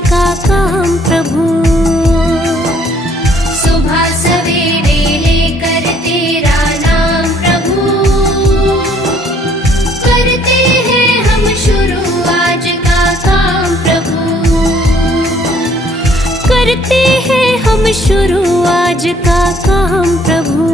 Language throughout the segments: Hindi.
का काम प्रभु। सुबह सवेरे लेकर तेरा नाम प्रभु, करते हैं हम शुरू आज का काम प्रभु। करते हैं हम शुरू आज का काम प्रभु।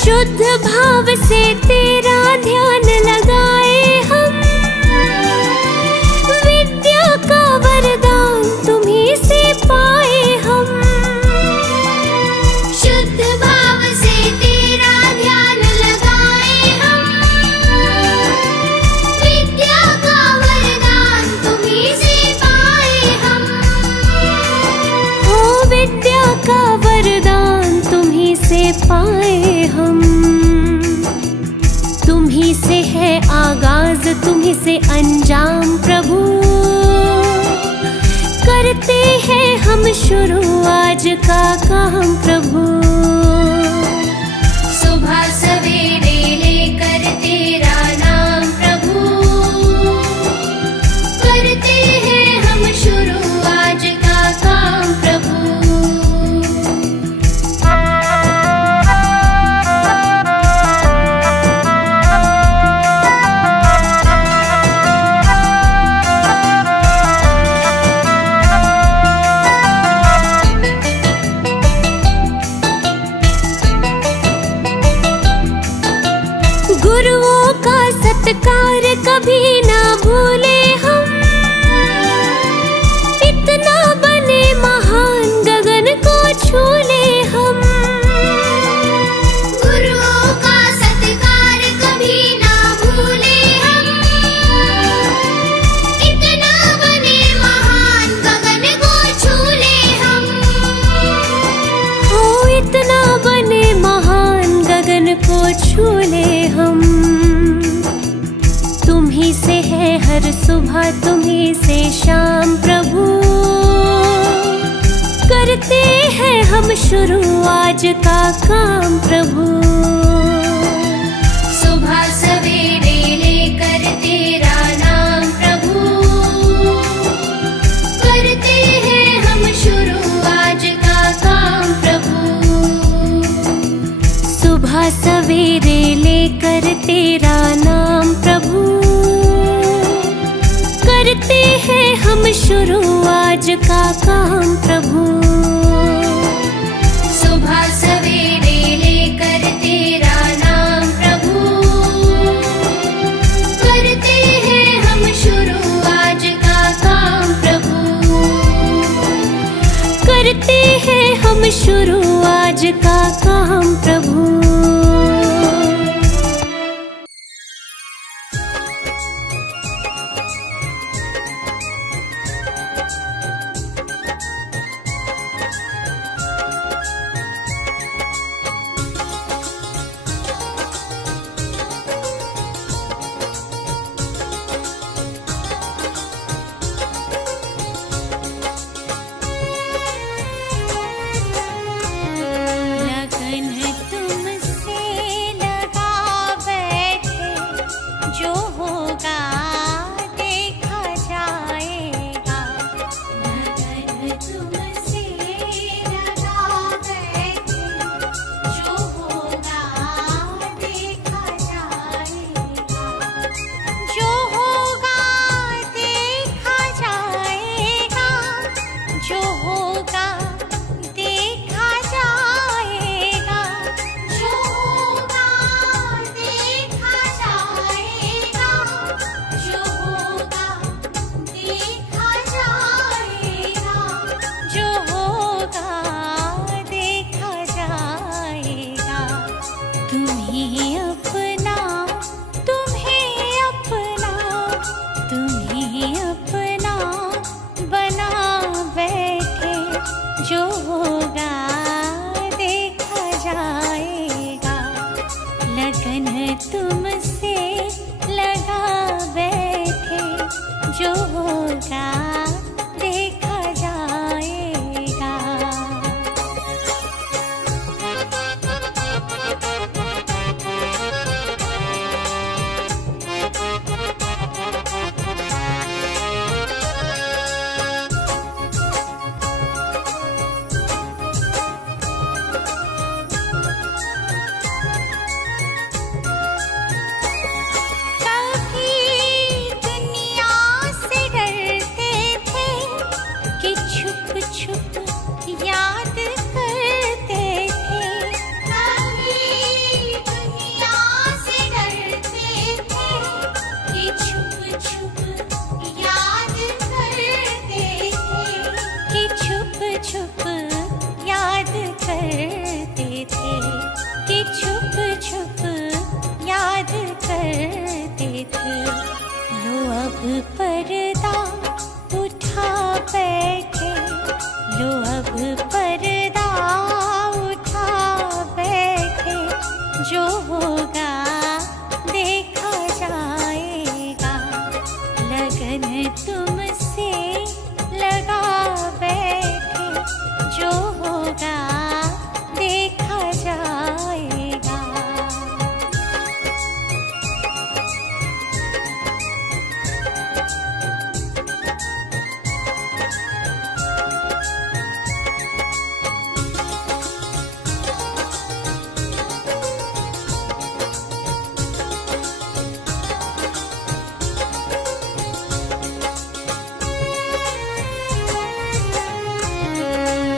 शुद्ध भाव से तेरा ध्यान लगाए हम, विद्या का वरदान तुम्हीं से पाए हम। शुद्ध भाव से तेरा ध्यान लगाए हम, विद्या का वरदान तुम्हीं से पाए हम। हो विद्या का वरदान तुम्हीं से पाए हम। तुम्हीं से है आगाज, तुम्हीं से अंजाम प्रभु। करते हैं हम शुरू आज का काम प्रभु। सुबह सवेरे लेकर तेरा नाम प्रभु, करते हैं हम शुरू आज का काम प्रभु। गुरुओं का सत्कार कभी ना भूले हम, इतना बने महान गगन को छू ले हम। गुरुओं का सत्कार कभी ना भूले हम, इतना बने महान गगन को छू ले हम। हो इतना बने महान गगन को छू ले हम। तुम्हीं से है हर सुबह, तुम्हीं से शाम प्रभु। करते हैं हम शुरू आज का काम प्रभु। सुबह सवेरे लेकर तेरा नाम प्रभु, करते हैं हम शुरू आज का काम प्रभु। सुबह सवेरे लेकर तेरा नाम प्रभु, करते हैं हम शुरू आज का काम प्रभु। सुबह सवेरे लेकर तेरा नाम प्रभु, करते हैं हम शुरू आज का काम प्रभु। करते हैं हम शुरू आज का काम प्रभु। लो अब पर्दा उठा बैठे, लो अब पर्दा उठा बैठे, जो होगा देखा जाएगा, लगन तुमसे लगा बैठे, जो होगा देखा जाएगा।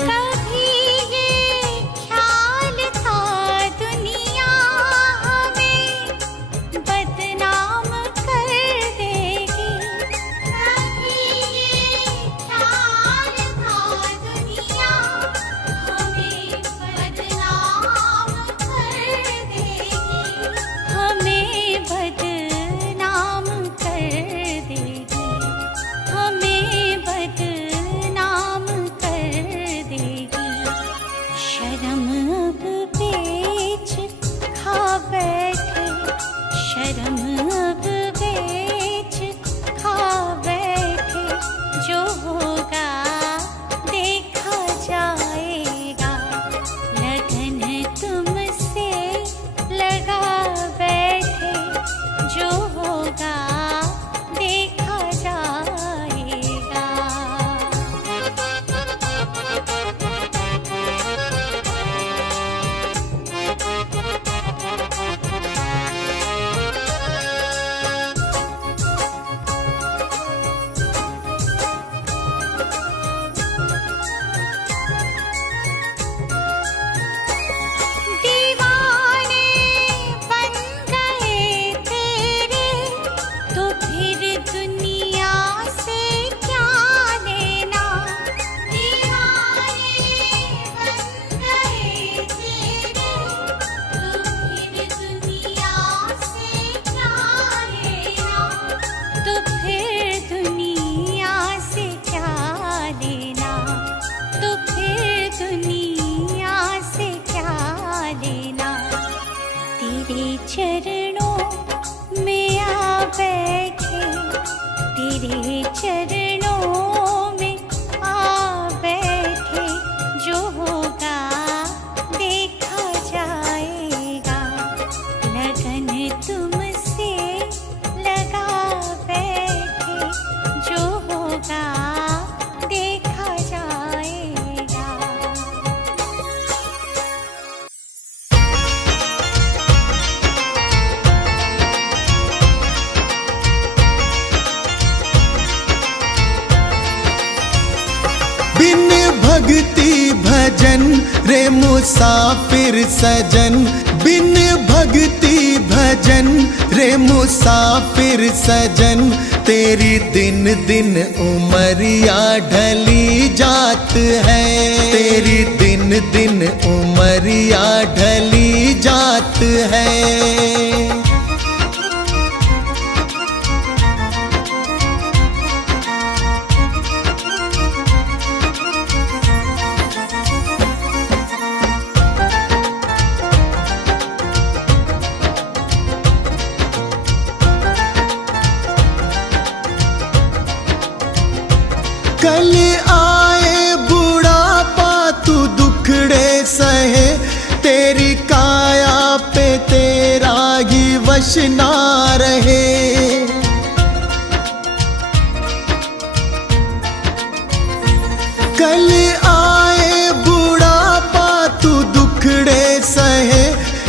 कभी ये ख्याल था दुनिया हमें बदनाम कर देगी, कभी ये ख्याल था दुनिया हमें बदनाम कर देगी, हमें बदनाम कर देगी, हमें बदनाम कर देगी। शर्म अब बेच खा बैठे, शर्म अब बेच खा बैठे, जो होगा देखा जाएगा, लगन तुमसे लगा बैठे, जो होगा देखा जाएगा। दीवाने बन गए तेरे, तो फिर दुनिया से क्या लेना, दीवाने बन गए तेरे, तो फिर दुनिया से क्या लेना, तो फिर दुनिया से क्या लेना, तो फिर दुनिया से क्या लेना। तेरे चरणों में आ बैठे, तेरे चरणों में आ बैठे, जो होगा देखा जाएगा, लगन तुमसे लगा बैठे, जो होगा देखा जाएगा। बिन भक्ति भजन रे मुसाफिर सजन, बिन भक्ति भजन रे मुसाफिर सजन, तेरी दिन दिन उमरिया ढली जात है, तेरी दिन दिन उमरिया ढली जात है। कल आए बुढ़ापा तू दुखड़े सहे, तेरी काया पे तेरा ही वश ना रहे। कल आए बुढ़ापा तू दुखड़े सहे,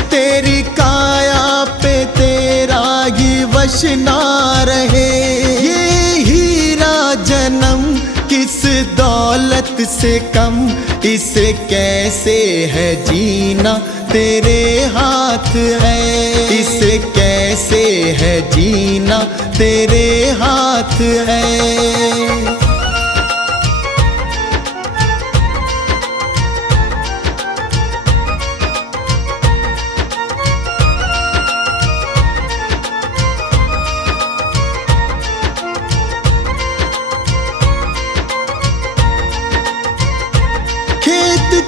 तेरी काया पे तेरा ही वश ना रहे। ये हीरा जन्म किस दौलत से कम, इसे कैसे है जीना तेरे हाथ है, इसे कैसे है जीना तेरे हाथ है।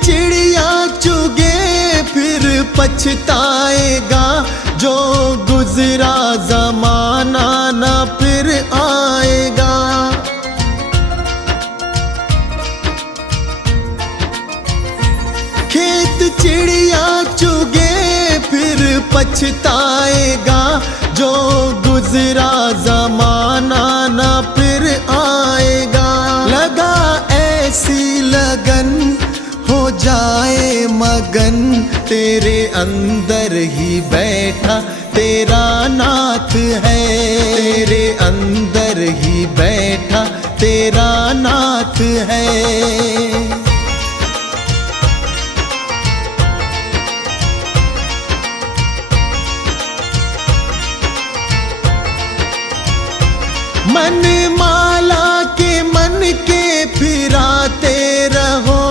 चिड़िया चुगे फिर पछताएगा, जो गुजरा जमाना न फिर आएगा। खेत चिड़िया चुगे फिर पछताएगा, जो गुजरा जमाना न फिर आएगा। लगा ऐसी लगन हो जाए मगन, तेरे अंदर ही बैठा तेरा नाथ है, तेरे अंदर ही बैठा तेरा नाथ है। मन माला के मन के फिराते रहो,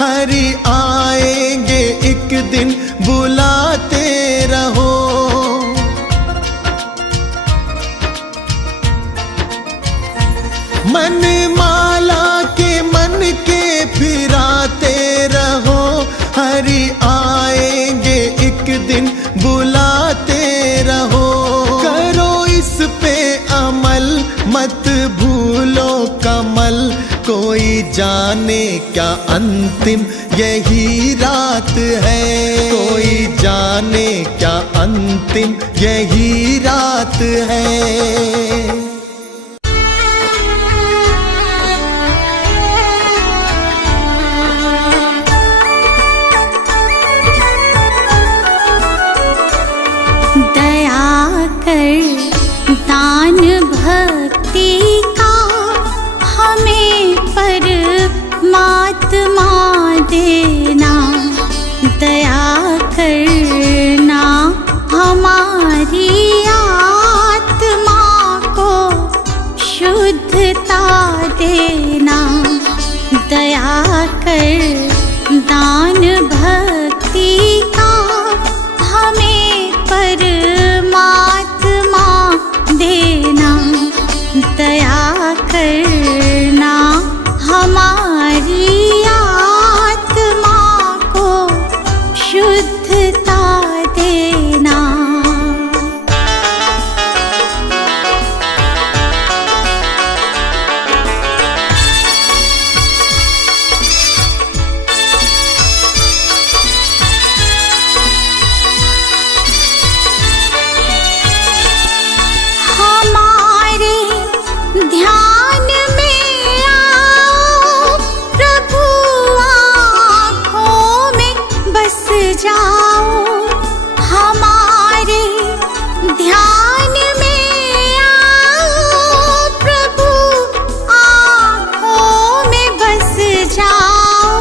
हरि आएंगे एक दिन बुलाते रहो। मन माला के मन के फिराते रहो, हरि आएंगे एक दिन बुलाते रहो। करो इस पे अमल मत भूलो कमल, कोई जाने क्या अंतिम यही रात है, कोई जाने क्या अंतिम यही रात है। दया कर दान भक्ति का हमें परमात्मा देना, दया करना हमारी आत्मा को शुद्धता देना। दया कर दान भक्ति का हमें परमात्मा देना, दया करना हमारी आत्मा को शुद्धता देना। ध्यान में आओ प्रभु, आँखों में बस जाओ। हमारे ध्यान में आओ प्रभु, आँखों में बस जाओ।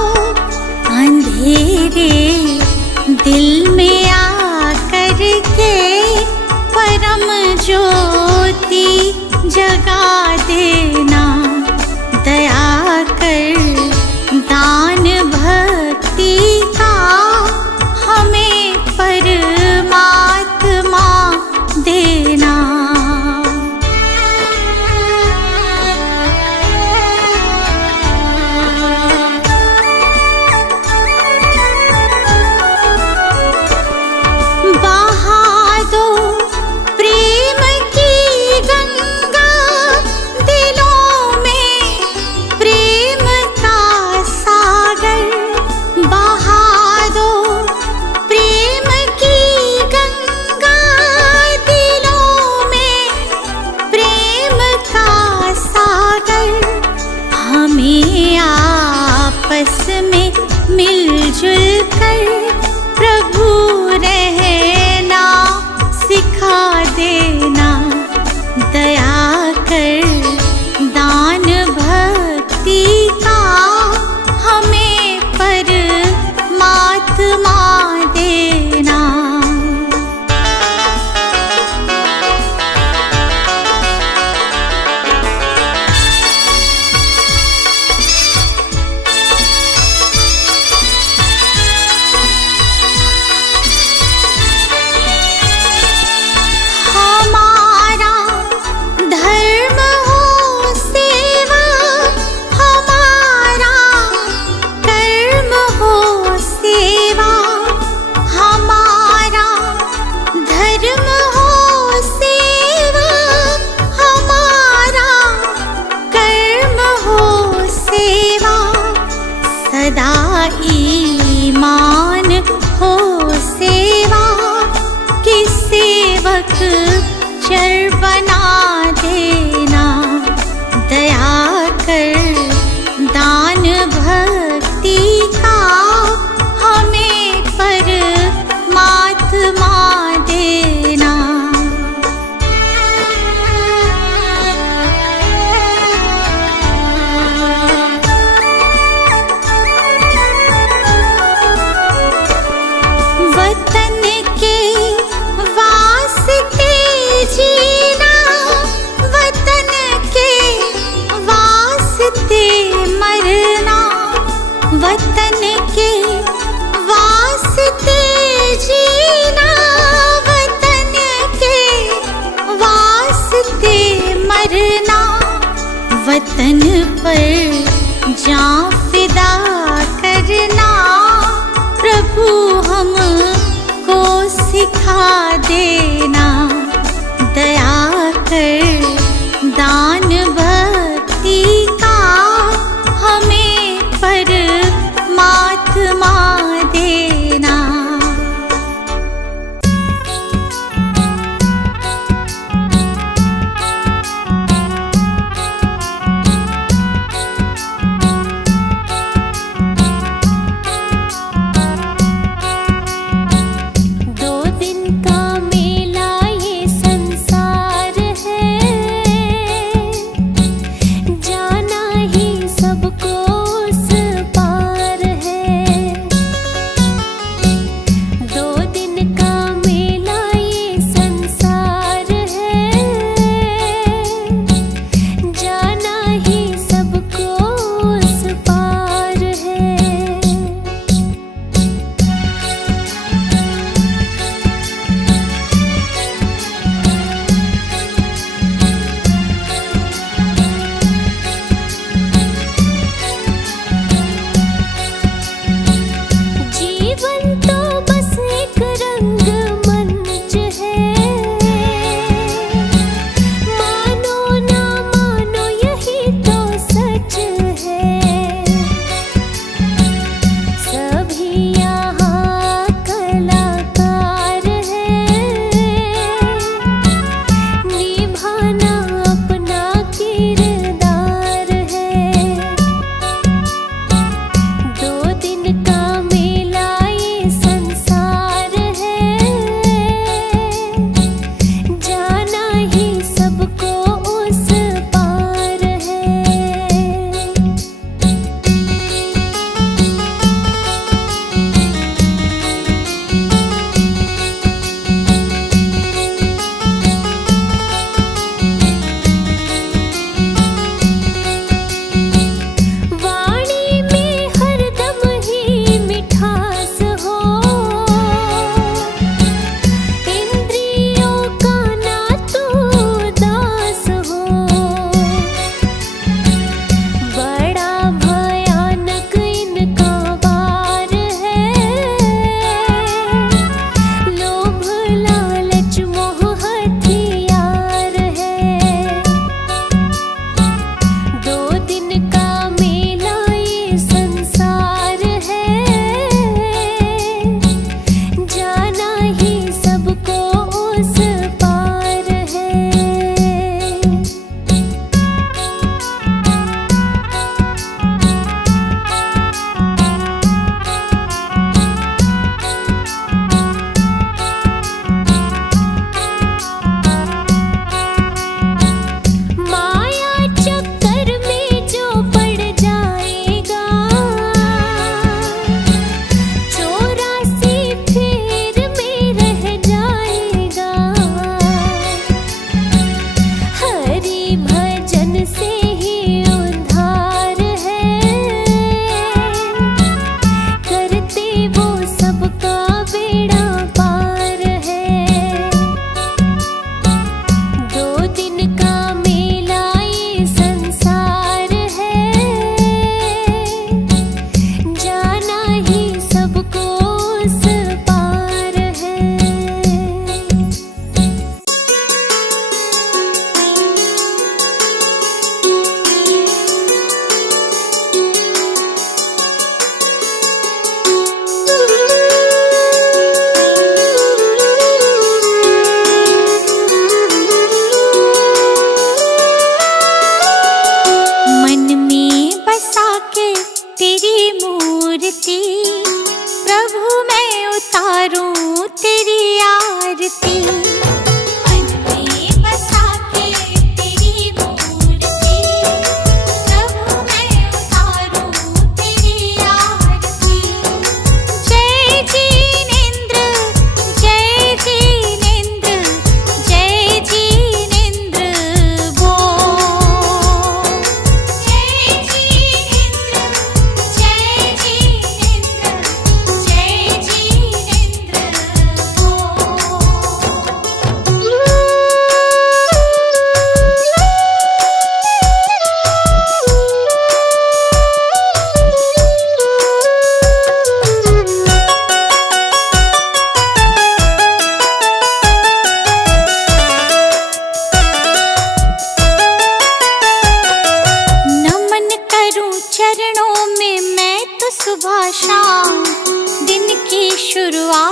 अंधेरे दिल में आकर के परम ज्योति जगा देना, दया कर दान भक्ति का हमें परमात्मा देना। बहा दो प्रेम की गंगा दिलों में, प्रेम का सागर बहा दो। प्रेम की गंगा दिलों में, प्रेम का सागर हमें आपस में मिलजुल कर प्रभु रहना सिखा देना, दया कर दान भक्ति का हमें परमात्मा देना। वतन पर जान फिदा करना प्रभु हमको सिखा देना। दया कर दान भक्ति का हमें परमात्मा देना। दो दिन का मेला ये संसार है,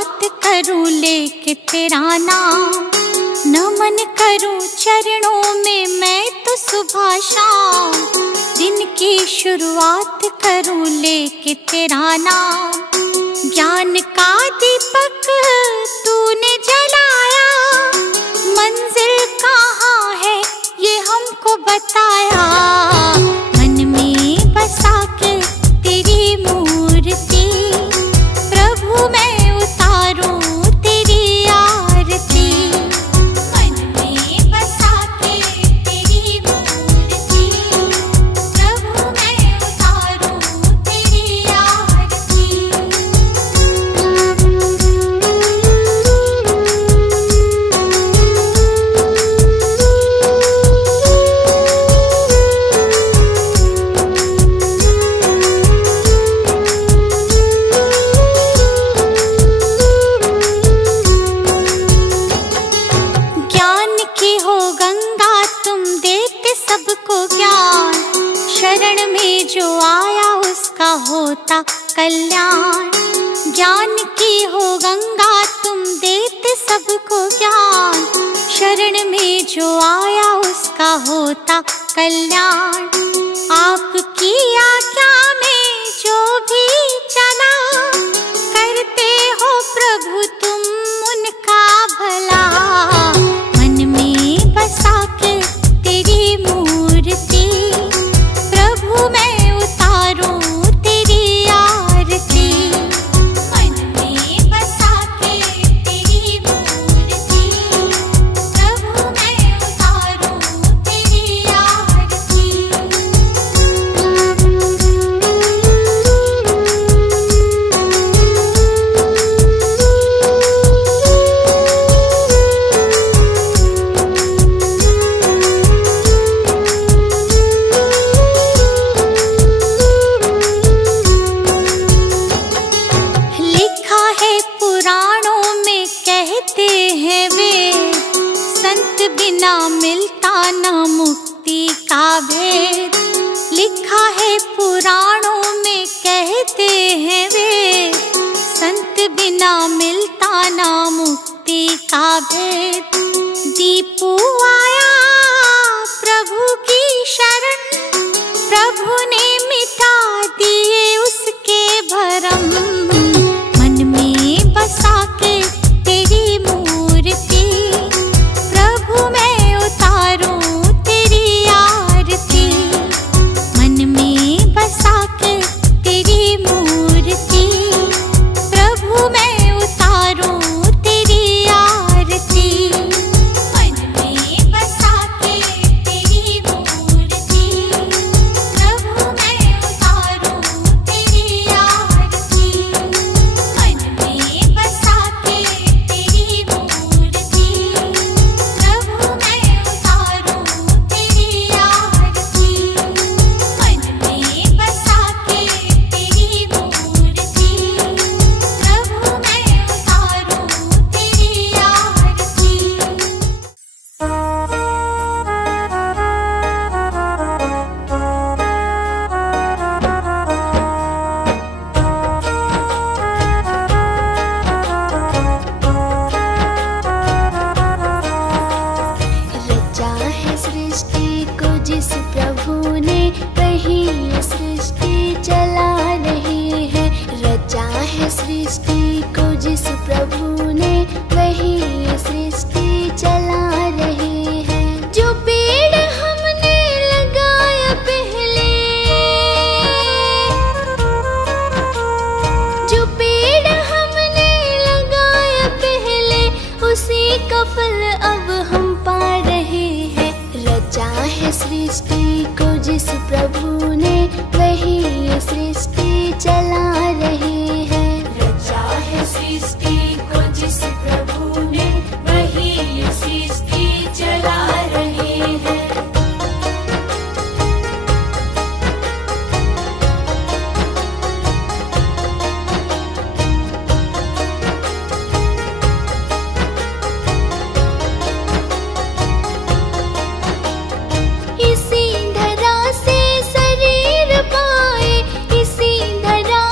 शुरुआत करूं लेके तेरा नाम, नमन करूं चरणों में मैं तो सुबह शाम। दिन की शुरुआत करूं लेके तेरा नाम, ज्ञान का दीपक तूने जलाया, मंजिल कहाँ है ये हमको बताया। मन में बसा के तेरी मूर्ति, प्रभु मैं उतारूं तेरी आरती। मन में बसा के तेरी मूर्ति, प्रभु मैं उतारूं तेरी आरती। ज्ञान की हो गंगा तुम देते सबको ज्ञान, शरण में जो आया उसका होता कल्याण। ज्ञान की हो गंगा तुम देते सबको ज्ञान, शरण में जो आया उसका होता कल्याण। आपकी आज्ञा में जो भी चला, करते हो प्रभु तुम उनका भला। मन में बसा के तेरी मूर्ति, प्रभु मैं उतारूं तेरी आरती। मन में बसा के तेरी मूर्ति, प्रभु मैं उतारूं तेरी आरती। लिखा है पुराणों में कहते हैं वेद, संत बिना मिलता न मुक्ति का भेद। लिखा है पुराणों में कहते हैं वेद, संत बिना मिलता न मुक्ति का भेद। दीपू आया प्रभु की शरण, प्रभु ने मिटा दिए उसके भरम। मन में बसा के तेरी मूर्ति, प्रभु मैं उतारूं तेरी आरती। मन में बसा के तेरी मूर्ति, प्रभु मैं उतारूं तेरी आरती। मन में बसा के तेरी मूर्ति, प्रभु मैं उतारूं तेरी आरती। मन में बसा के तेरी मूर्ति, प्रभु मैं उतारूं तेरी आरती। मन में बसा के तेरी मूर्ति, प्रभु मैं उतारूं तेरी आरती। रचा है सृष्टि को जिस प्रभु ने, वही ये सृष्टि चला रही है। रचा है सृष्टि को जिस प्रभु ने, वही ये सृष्टि चला रही है। जो पेड़ हमने लगाया पहले, जो पेड़ हमने लगाया पहले, उसी का फल अब हम पा रहे हैं। रचा है सृष्टि को जिस प्रभु ने, वही ये सृष्टि चला रही है। रचा है सृष्टि को जिस प्रभु ने, वही ये सृष्टि चला रही है। इसी धरा से शरीर पाए, इसी धरा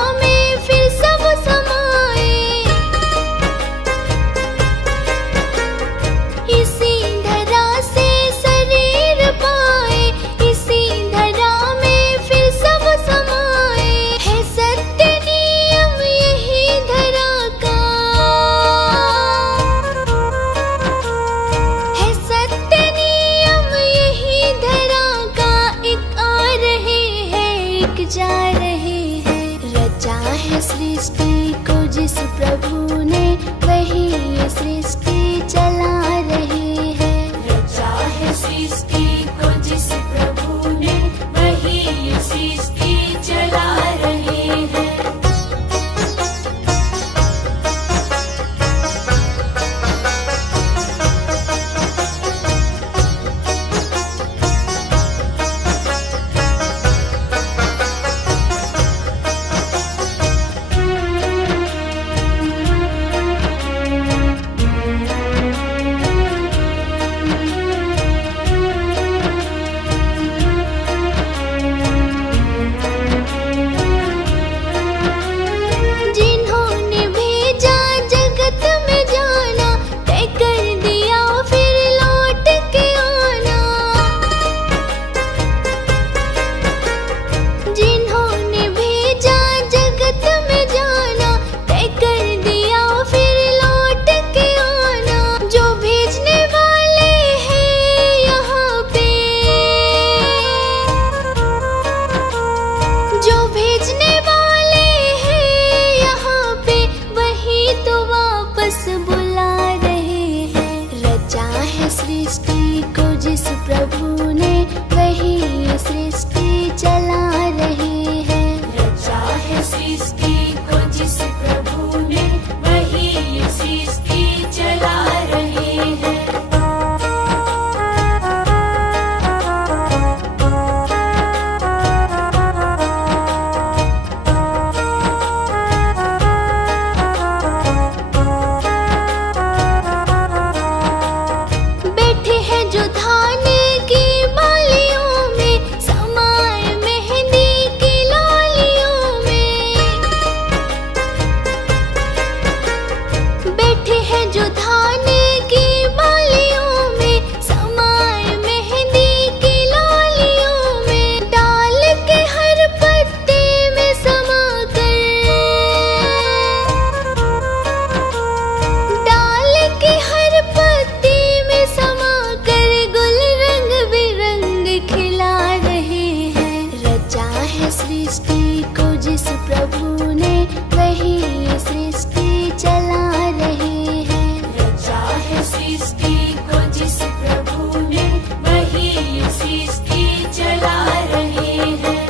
सृष्टि को जिस प्रभु ने, वही ये सृष्टि चला रहे हैं। रचा है सृष्टि को जिस प्रभु ने, वही ये सृष्टि चला रहे हैं।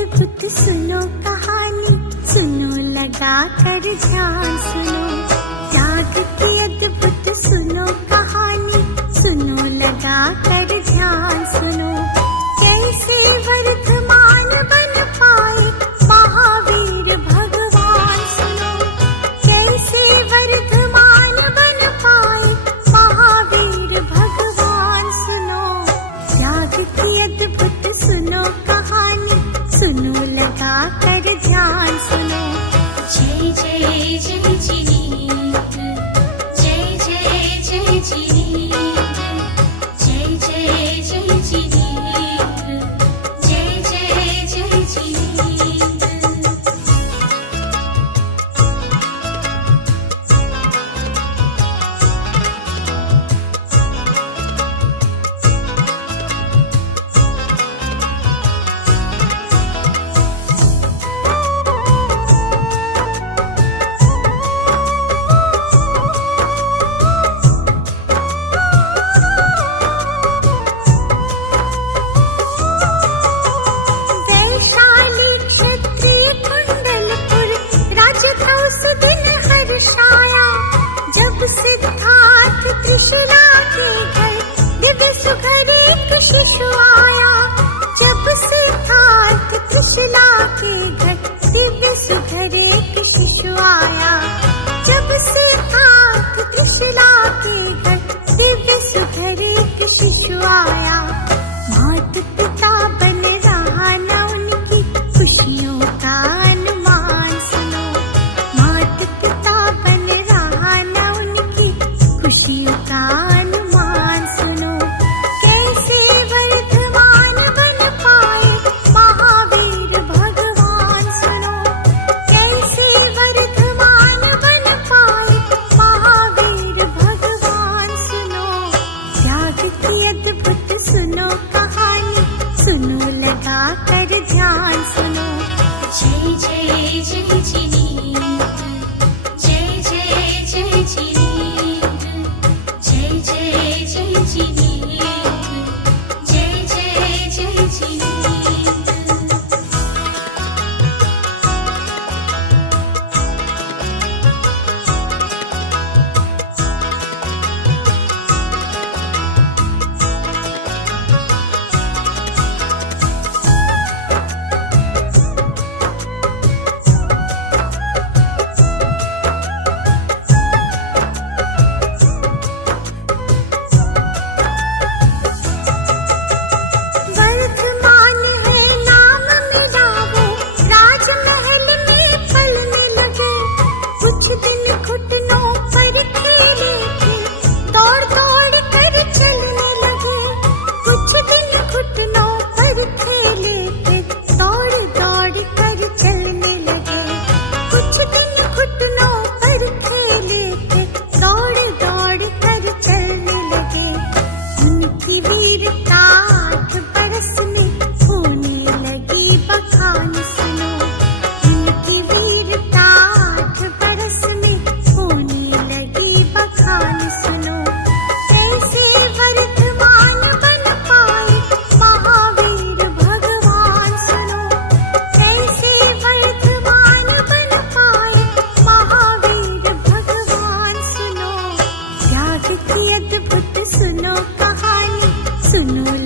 अद्भुत सुनो कहानी, सुनो लगा कर ध्यान सुनो। त्याग की अद्भुत सुनो कहानी, सुनो लगा कर ध्यान सुनो। कैसे वर्धमान बन पाए महावीर भगवान सुनो। कैसे वर्धमान बन पाए महावीर भगवान सुनो। त्याग की अद्भुत सुनो कहानी, सुनो लगा कर ध्यान सुनो। जय जय जय जिनेंद्र, जय जय जय जिनेंद्र, जय जय जय जिनेंद्र, जय जय जय जिनेंद्र। सिद्धार्थ त्रिशला के घर दिव्य सुघर एक शिशु आया। जब सिद्धार्थ त्रिशला के घर दिव्य सुघर एक शिशु आया। जब सिद्धार्थ त्रिशला के घर दिव्य सुघर एक शिशु आया। माता पिता बन रहा न उनकी खुशियों का अनुमान सुनो। माता पिता बन रहा न उनकी खुशियों का अनुमान सुनो। कैसे वर्धमान बन पाए महावीर भगवान सुनो। कैसे वर्धमान बन पाए महावीर भगवान सुनो। त्याग की अद्भुत सुनो कहानी, सुनो लगा कर ध्यान सुनो। जय जय जय जिनेंद्र, जय जय जय जिनेंद्र, जय जय जय जिनेंद्र, जय जय जय जिनेंद्र। वर्धमान है नाम मिला वो, राजमहल में पलने लगे। कुछ दिन घुटनों पर खेले थे, दौड़ दौड़ कर चलने लगे। कुछ दिन घुटनों पर खेले थे, दौड़ दौड़ कर चलने लगे। कुछ दिन घुटनों पर खेले थे, दौड़ दौड़ कर चलने लगे। उनकी वीरता 8 बरस में होने लगी बखान सुनो। उनकी वीरता 8 बरस में होने लगी बखान सुनो। कैसे वर्धमान बन पाए महावीर भगवान सुनो। कैसे वर्धमान बन पाए महावीर भगवान सुनो। त्याग की अद्भुत सुनो कहानी, सुनो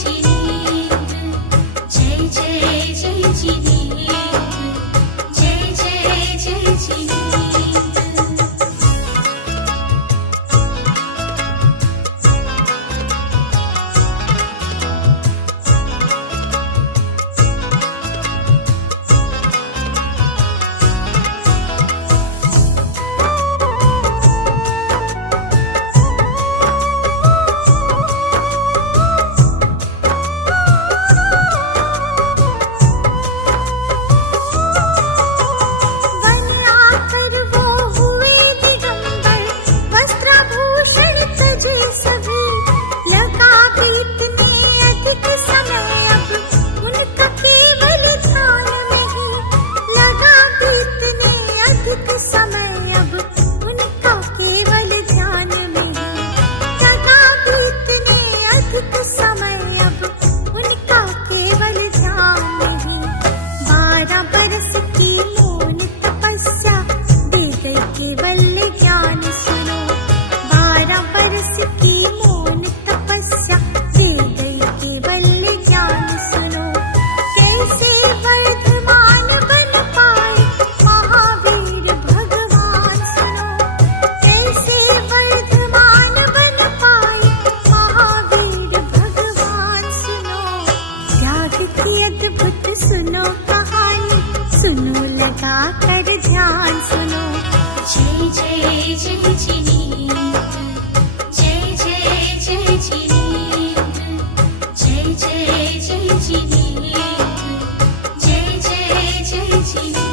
जिनेन्द्र जय जय जय जिनेन्द्र जय जय जय जिनेन्द्र वन आकर वो हुए दिगंबर, वस्त्राभूषण तजे सभी। लगा बीतने अधिक समय अब उनका केवल ध्यान में ही। लगा बीतने अधिक समय अब उनका केवल ध्यान में ही। लगा बीतने अधिक समय अब उनका केवल ध्यान में ही। 12 बरस की मौन तपस्या दे गई केवल ज्ञान सुनो। 12 बरस की मौन तपस्या दे गई केवल ज्ञान सुनो। कैसे वर्धमान बन पाए महावीर भगवान सुनो। कैसे वर्धमान बन पाए महावीर भगवान सुनो। त्याग की अद्भुत सुनो कहानी, सुनो लगा कर ध्यान सुनो। जय जय जय जिनेन्द्र जय जय जय जिनेन्द्र जय जय जय जिनेन्द्र जय जय जय जिनेन्द्र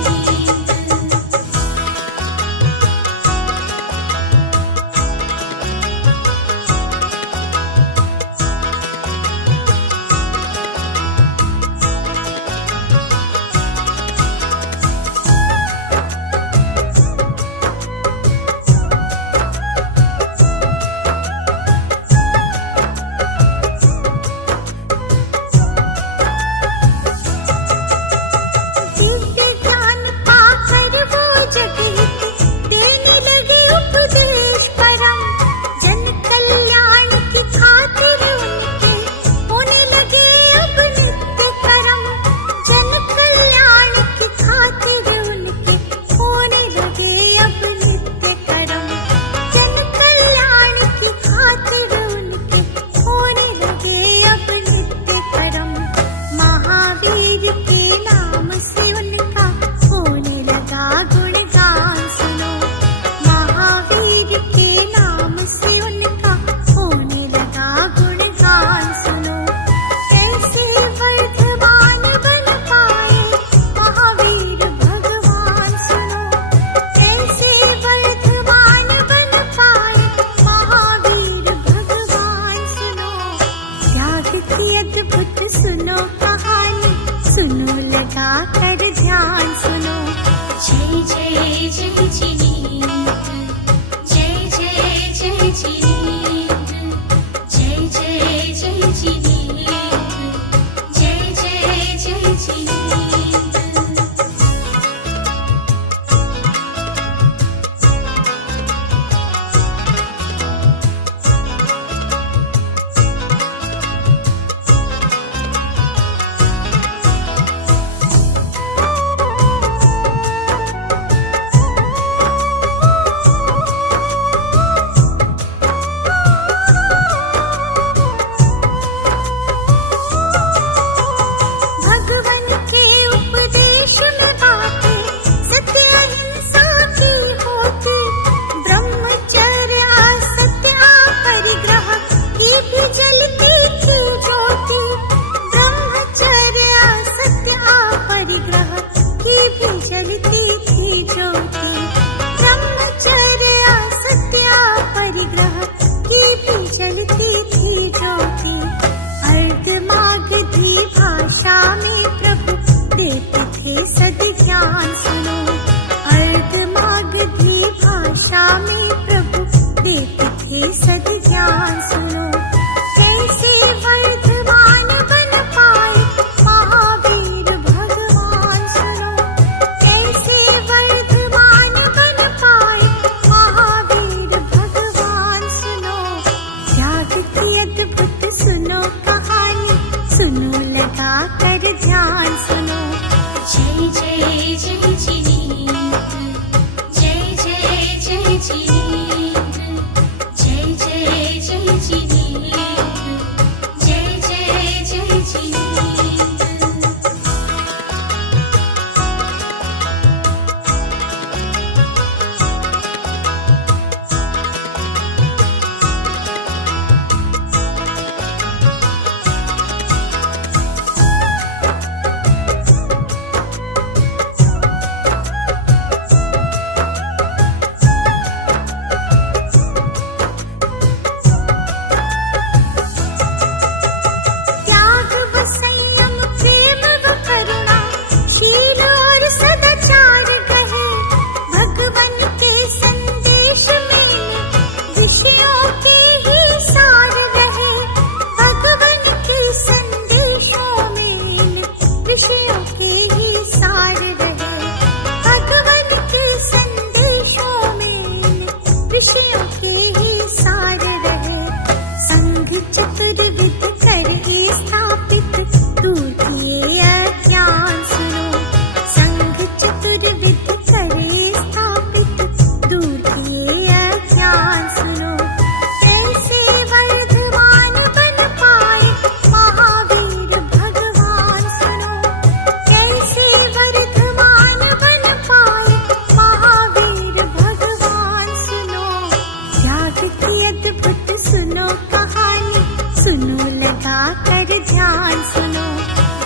कर ध्यान सुनो।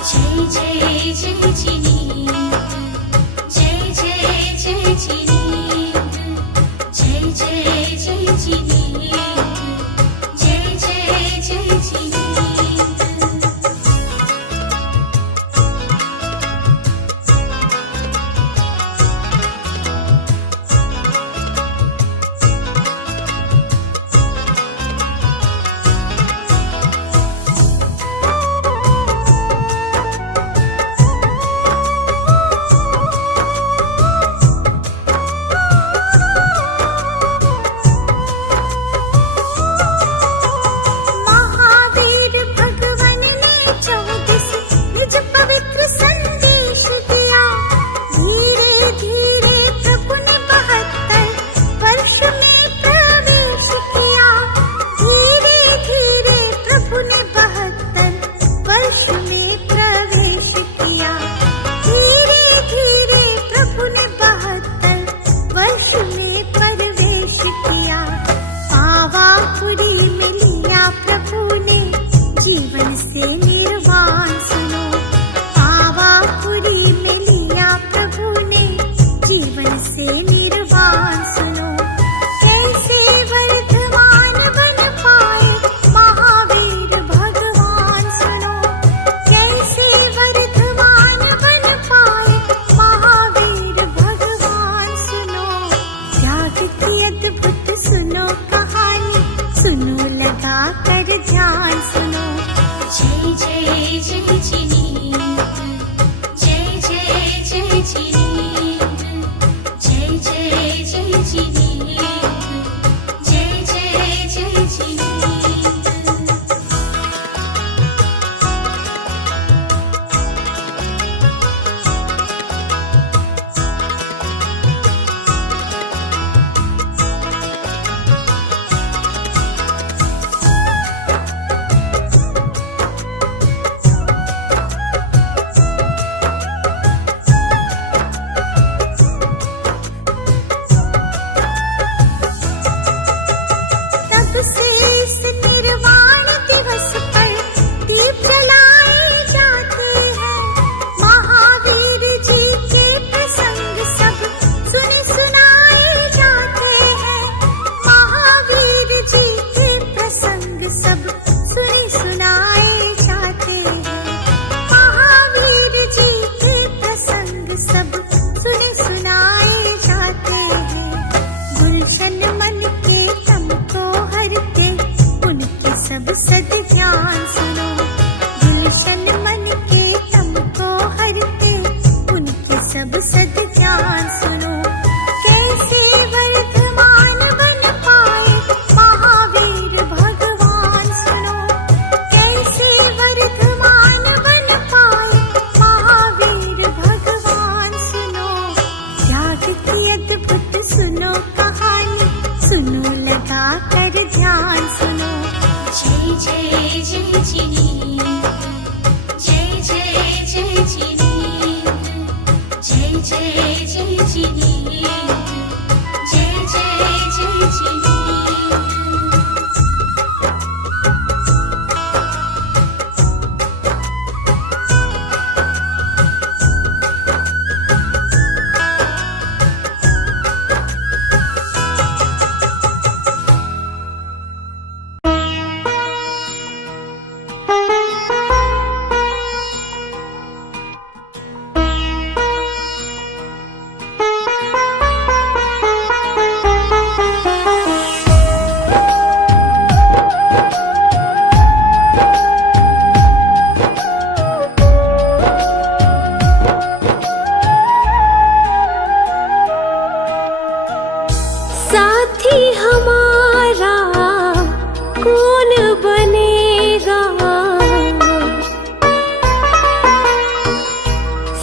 जय जय जय जिनींद, जय जय जय जिनींद, जय जय जय जिनींद, जय जय जय जिनींद। महावीर भगवन ने 14 निज पवित्र संदेश दिया। धीरे धीरे प्रभु ने 72 वर्ष में प्रवेश किया। धीरे धीरे प्रभु ने 72 वर्ष में प्रवेश किया। धीरे धीरे प्रभु ने 72 वर्ष में प्रवेश किया। पावापुरी में लिया प्रभु ने जीवन से निर्वाण सुनो। पावापुरी में लिया प्रभु ने जीवन से निर्वाण सुनो। कैसे वर्धमान बन पाए महावीर भगवान सुनो। कैसे वर्धमान बन पाए महावीर भगवान सुनो। त्याग की अद्भुत सुनो कहानी, सुनो लगा कर ध्यान सुनो। जय जय जय जिनींद, जय जय जय जिनींद, जय जय जय जिनींद, जय जय जय जिनींद। तब से इस निर्वाण दिवस पर दीप जलाए जाते हैं। महावीर जी के प्रसंग सब सुने सुनाए जाते हैं। महावीर जी के प्रसंग सब सुने सुनाए जाते हैं। महावीर जी के प्रसंग सब सुने सुनाए जाते हैं। गुलशन मन के तम को हरते उनके सब सद ज्ञान सुनो। गुलशन मन के तम को हरते उनके सब सद ज्ञान सुनो। कैसे वर्धमान बन पाए महावीर भगवान सुनो। कैसे वर्धमान बन पाए महावीर भगवान सुनो। त्याग की अद्भुत सुनो कहानी, सुनो लगा कर ध्यान सुनो। जय जय जय जिनींद, जय जय जय जिनींद, जय जय जय जिनींद, जय जय जय जिनींद। साथी हमारा कौन बनेगा।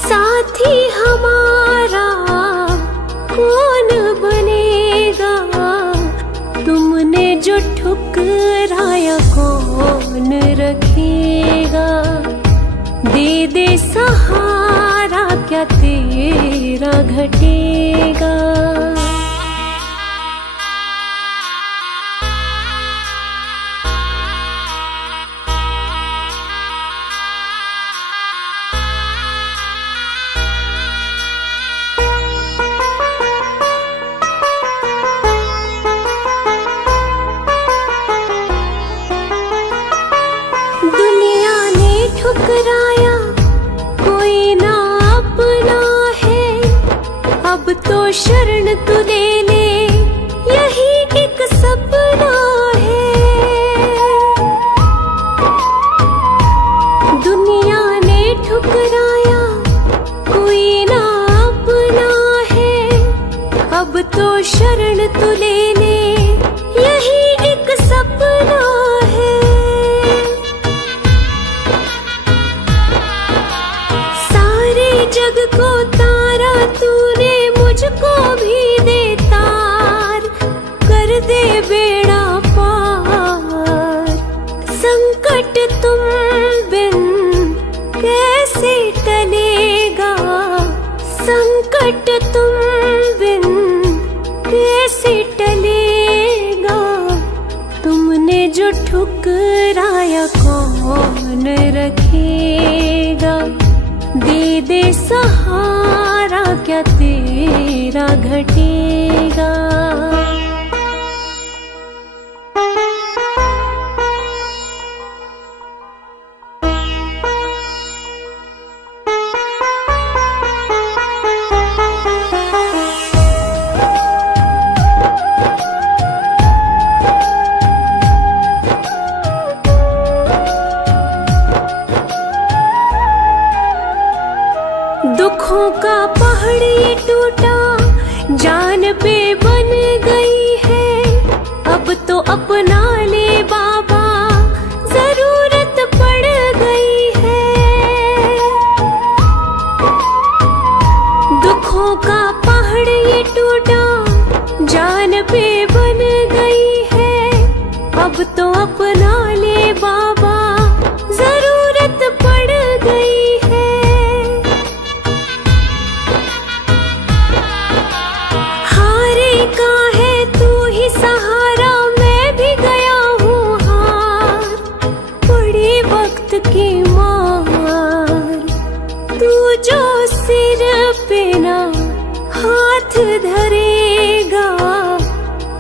साथी हमारा कौन बनेगा। तुमने जो ठुकराया कौन रखेगा। दे दे सहारा क्या तेरा घटेगा। ठुकराया, कोई ना अपना है, अब तो शरण तू ले ले, यही एक सपना है। दुनिया ने ठुकराया, कोई ना अपना है, अब तो शरण तू ले ले, यही एक सपना है। सारे जग को तारा तूने, मुझको भी दे तार, कर दे बेड़ा पार। संकट तुम बिन कैसे टलेगा, संकट तुम बिन कैसे टलेगा। तुमने जो ठुकराया कौन रखेगा, दे दे सहारा क्या तेरा घटेगा। दुखों का पहाड़ ये टूटा, जान पे बन गई है, अब तो अपना ले बाबा, जरूरत पड़ गई है। दुखों का पहाड़ ये टूटा, जान पे बन गई है, अब तो अपना ले बाबा, जरूरत पड़ गई है। का है तू ही सहारा, मैं भी गया हूँ हार, पड़ी वक्त की मार। तू जो सिर पे ना हाथ धरेगा,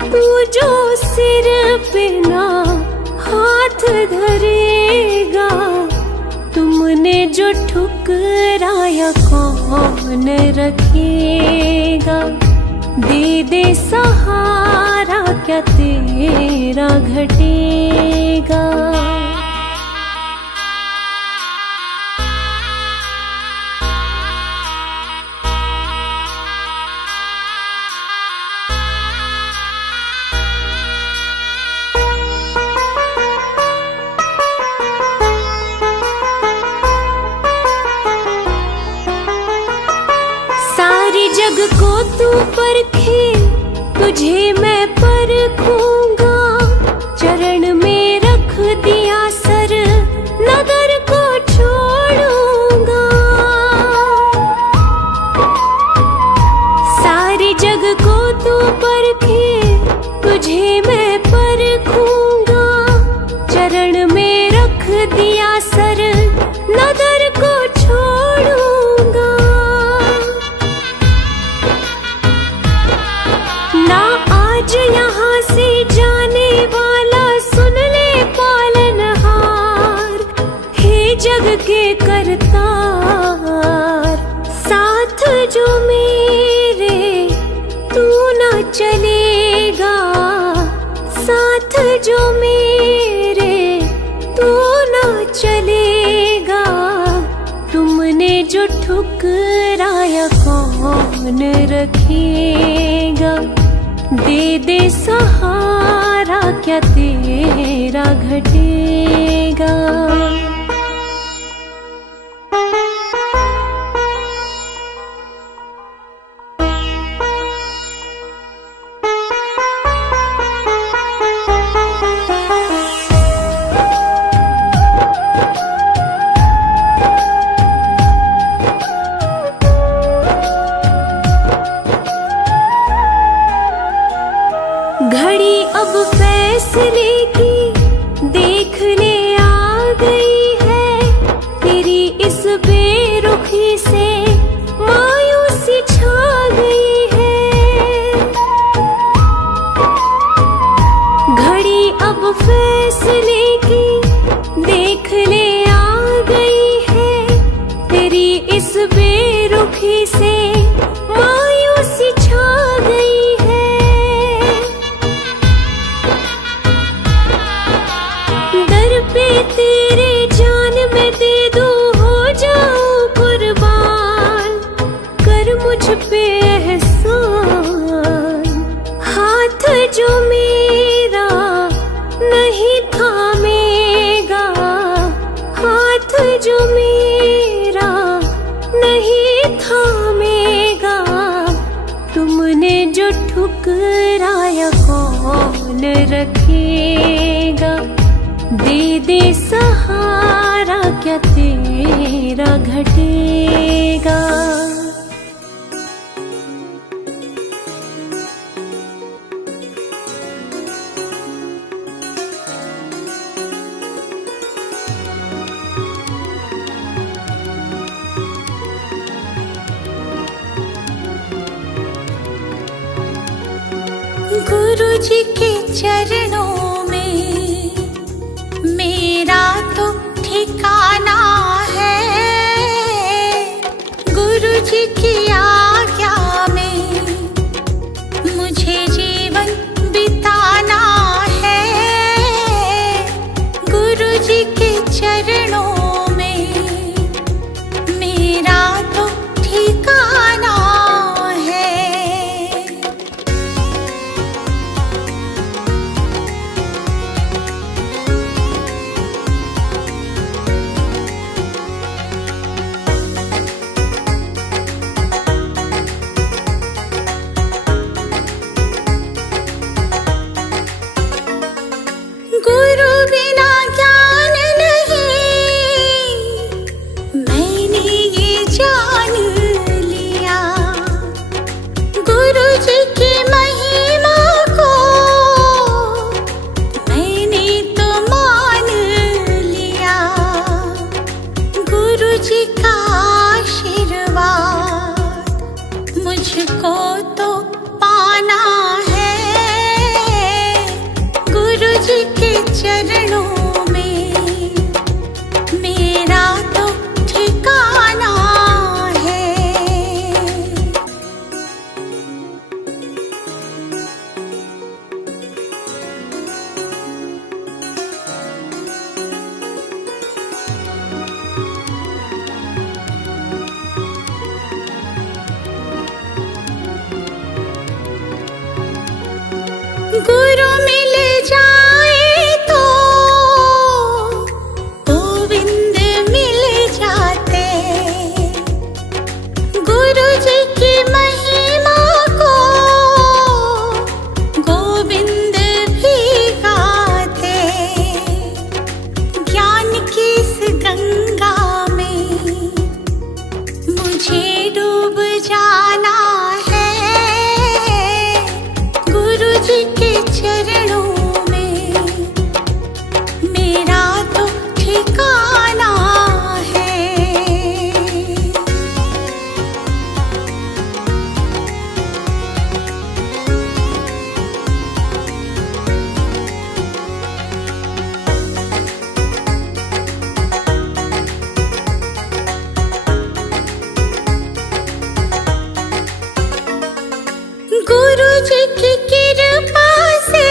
तू जो सिर पे ना हाथ धरेगा। तुमने जो ठुकराया कौन रखेगा, दे दे सहारा क्या तेरा घटेगा। सारे जग को तू परखे, तुझे मैं परखूंगा, चरण में रख दिया सर, नगर को छोड़ूंगा। सारे जग को तू परखे, तुझे मैं परखूंगा, चरण में रख दिया सर, नगर को छोड़ूंगा। ना आज यहाँ से जाने वाला, सुन ले पालनहार, हे जग के करतार। साथ जो मेरे तू ना चलेगा, साथ जो मेरे तू ना चलेगा। तुमने जो ठुकराया कौन रखेगा, दे दे सहारा क्या तेरा घटेगा। घड़ी अब फैसले की देखने आ गई जो मेरा नहीं थामेगा, तुमने जो ठुकराया कौन रखेगा। दे दे सहारा क्या तेरा घटेगा। गुरु जी के चरणों में मेरा तो ठिकाना है। गुरु जी की आज्ञा में मुझे जीवन बिताना है। गुरु जी के चरणों में मेरा तो ठिकाना है। गुरु बिना ज्ञान नहीं, मैंने ये जान लिया। गुरु जी की महिमा को मैंने तो मान लिया। गुरु जी का आशीर्वाद मुझको तो पाना है। गुरु जी के चरणों में मेरा तो ठिकाना है। गुरु मिल जाए तो गोविंद मिल जाते। गुरु जी की महिमा को गोविंद भी गाते। ज्ञान की इस गंगा में मुझे डूब जाना है। गुरु जी के चरणों में मेरा तो ठिकाना है। गुरु जी की कृपा से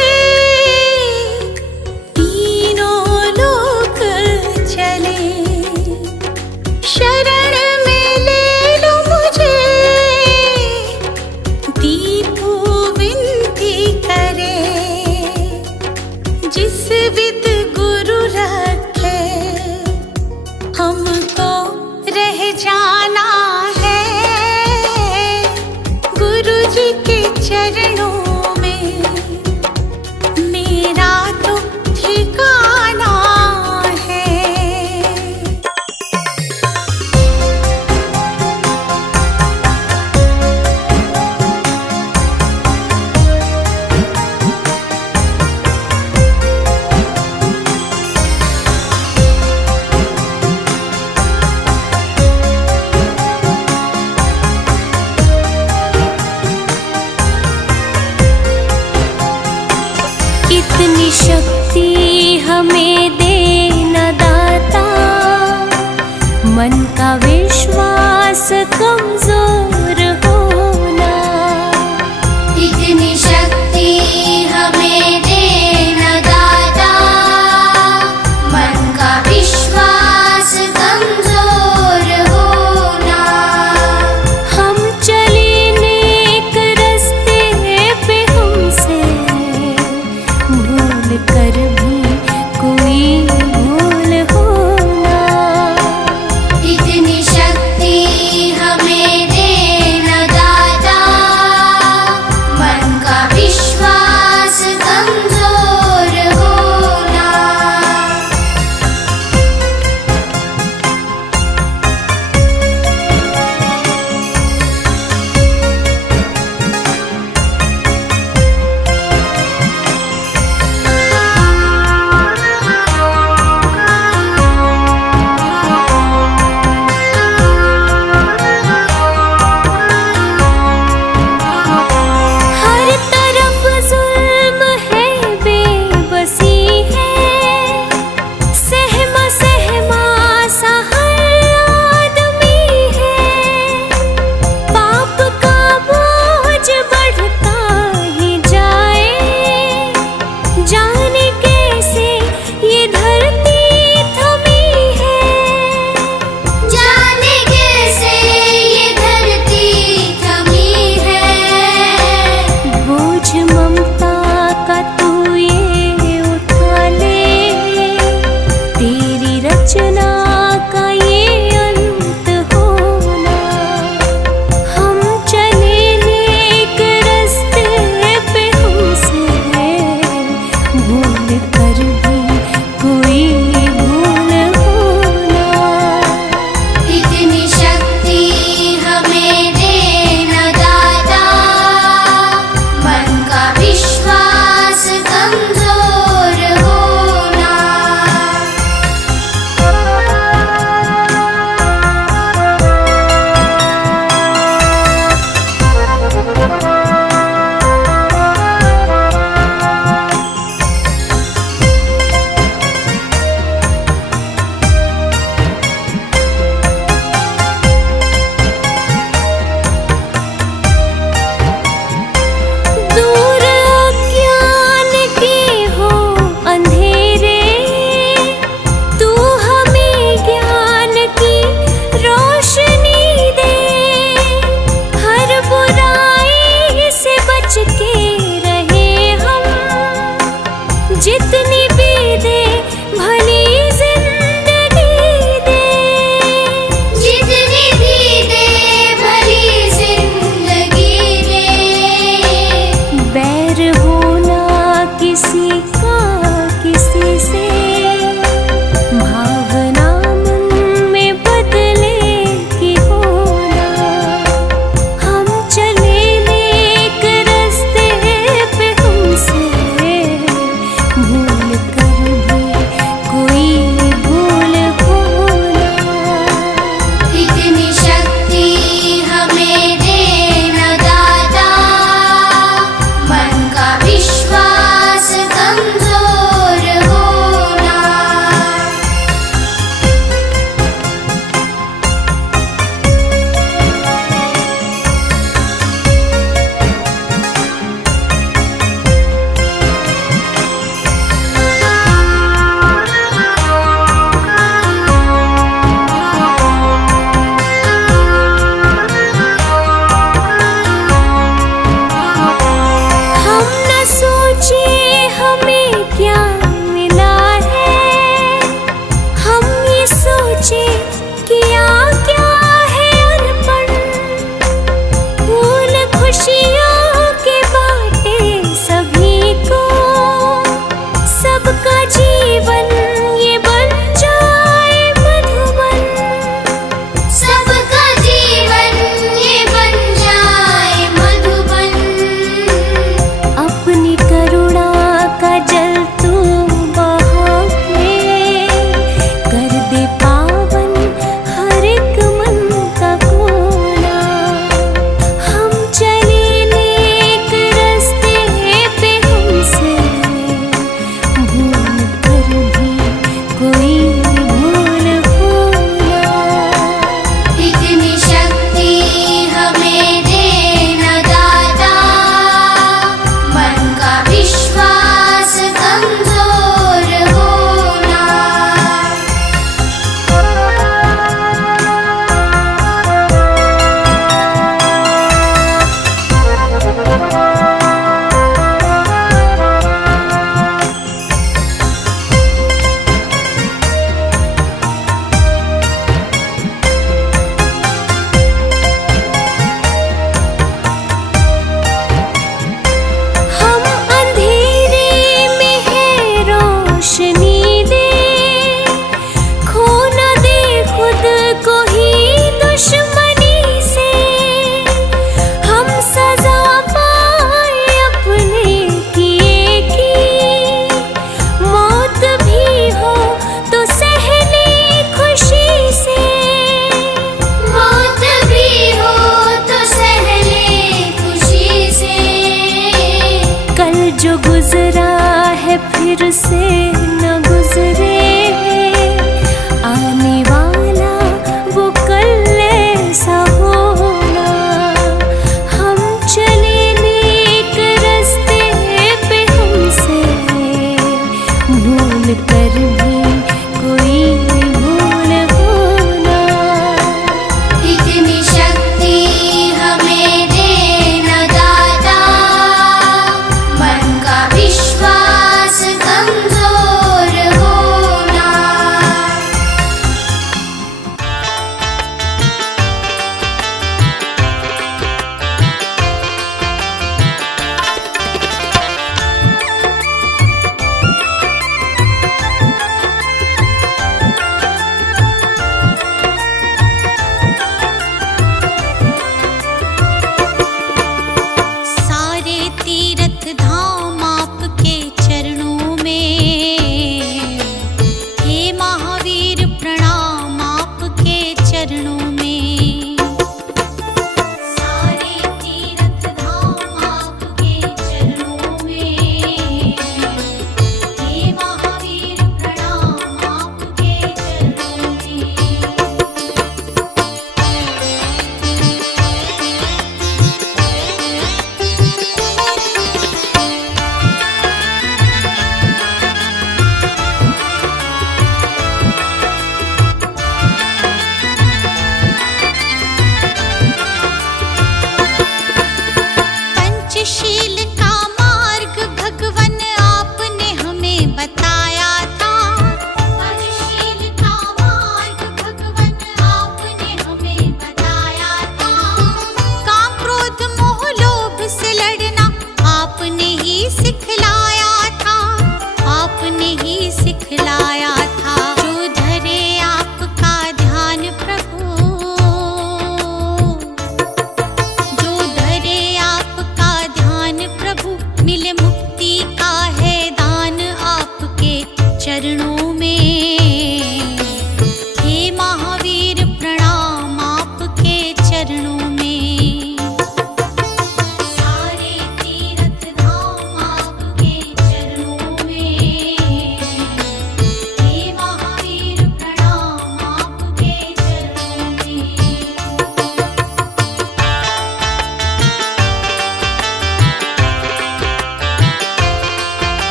तीनों लोक चले। शरण में ले लो मुझे, दीपू विनती करे। जिस विद गुरु रखे हमको रह जाना है। गुरु जी के चरणों में मेरा तो ठिकाना है। इतनी शक्ति हमें देना दाता, मन का विश्वास कमजोर होना। इतनी शक्ति हमें देना दाता, मन का विश्वास कमजोर होना। हम चले नेक रस्ते पे, हमसे भूल कर भी कोई भूल होना। किया क्या है अर्पण, फूल खुशियों के बाटे सभी को, सबका जीवन ये बन जाए मधुबन, सबका जीवन ये बन जाए मधुबन। अपनी करुणा का जल तू बहा के, कर दे पावन हर एक मन का कोना। हम चले नेक रास्ते पे, हमसे भूल कर भी कोई भूल होना। इतनी शक्ति हमें देना दाता, मन का विश्वास कमजोर होना। हम अंधेरे में है रोशनी दे, खो न दे खुद को ही दुश्मनी से। हम सजा पाए अपने किए की, मौत भी हो तो सह ले खुशी से, मौत भी हो तो सह ले खुशी से। कल जो गुजरा है फिर से न गुजरे, आने वाला वो कल ऐसा होना। हम चले नेक रास्ते पे, हमसे भूल कर भी कोई भूल होना। इतनी शक्ति हमें देना दाता, मन का विश्वास कमजोर होना। सारे तीर्थ धाम आपके चरणों में, हे महावीर प्रणाम आपके चरणों में। सारे तीर्थ धाम आपके चरणों में, हे महावीर प्रणाम आपके चरणों में।